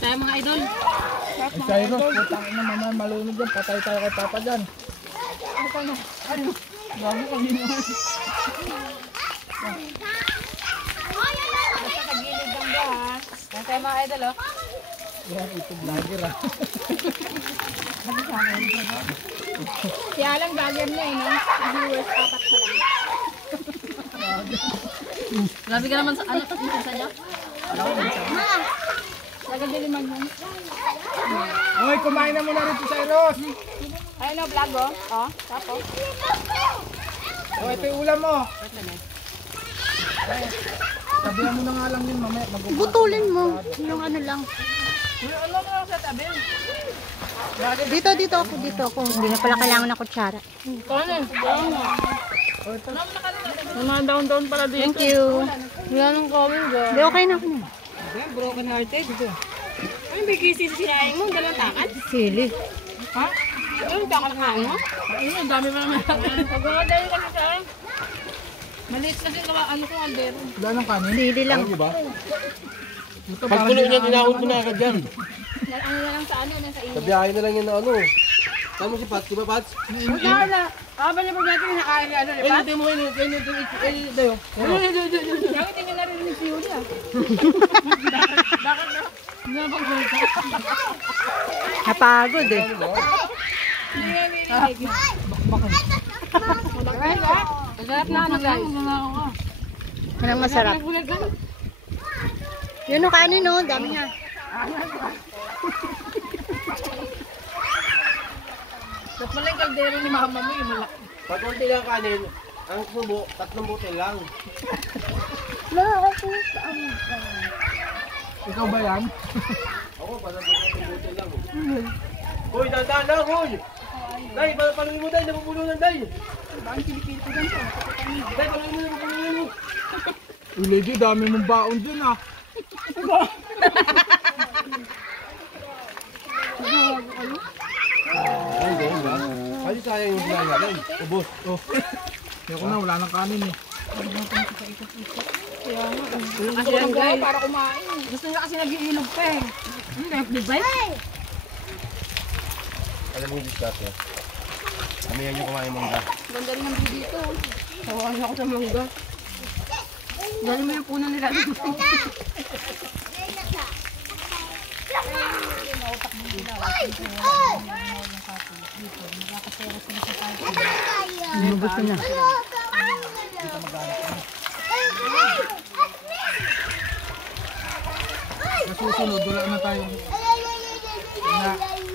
tayo mga idol. Ay, Cyrus, putang ina naman, malunod yan. Patay tayo kay Papa dyan. Ano? Bago kami naman. Basta kagilid lang ba ha? Yan tayo mga idol oh. Grabe ito, vlogger ah. Kaya lang vlogger na eh, no? Viewers, 4 pa lang. Grabe ka naman sa ano, minsan niya? Ma! Nagadilimag mo. Hoy, kumain na muna rin si Cyrus. Ayun o, vlog oh. Oh, tapos. Oh, ito yung ulam mo. Sabihan mo na nga lang din mamaya. Butulin mo. Yung ano lang. Ano mo lang sa tabi? Dito ako. Hindi na pala kailangan ng kutsara. Kanin, mga down pala dito. Thank you. Wala nang kanin ba? Hindi, okay na ako na. Broken hearted. Ay, bigay sisi sinain mo. Dalawang takan. Sili. Ha? Dalawang takan kain mo? Ayun, ang dami pa naman. Pag mga dahil kasi sa akin. Maliit kasi ano kong aldero. Wala nang kanin. Sili lang. Pagkulo niya, tinahon mo na agad yan. Ano na lang sa ano, nasa inyo. Sabihain na lang yan na ano. Tama si Pats, di ba Pats? Wala na. Habang niya pag natin nakain ni ano, di ba? Hindi mo kayo, tayo. Bakit hindi na rin yung siyuli ah? Bakit na? Hindi na pang sulta. Napagod eh. Hindi nga minilig. Masarap na ano guys. Anong masarap? Yun o kanin o, dami nga. Dapat pala yung kaldero ni mama mo yung malaki. Pag konti lang kanin, ang subo, 3 butil lang. Ikaw ba yan? Ako, parang 3 butil lang. Hoy, dandan lang, hoy! Day, paluin mo day, napupulo lang day! Bakit pinipili ko dyan siya? Day, paluin mo, napupulo mo! Uy, lady, dami mong baon dyan ah. Ay, ganyan ba? Ay, sayang yung sila natin. Ubus. Oh. Ayoko na, wala nang kanin eh. Kasi yan guys. Para kumain. Gusto nila kasi nag-iilog pa eh. Di ba? Alam mo yung diskarte. Kami yan yung kumain mangga. Ganda rin ang view dito. Tawakan ako sa mangga. Dali mo yung puno nila dito. Inubos na. Sa susunod, wala na tayong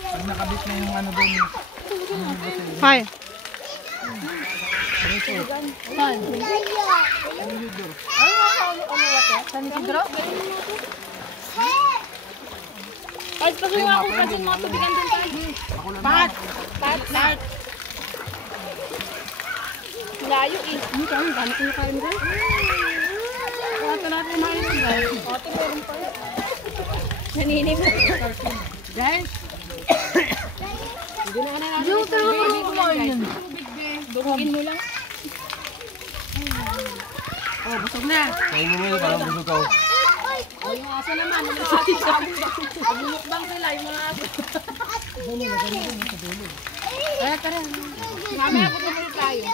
pag nakabit na yung ano doon. Hi. Saan? San Isidro? Kahit kasi nga ako kasi mga tubigan din tayo. Pat! Layo eh. Ano kami? Dami ko yung kain dyan. Ito natin mainom dahil. Ito meron pa yun. Naninip. Guys! Hindi na ka na natin. Yung talaga kumain yan. Durugin mo lang. Oh, busog na. Kain mo yun, parang busog ka. O, yung aso naman. Pag-mukbang sila, yung mga aso. Tara. Mamaya ko tumuloy tayo.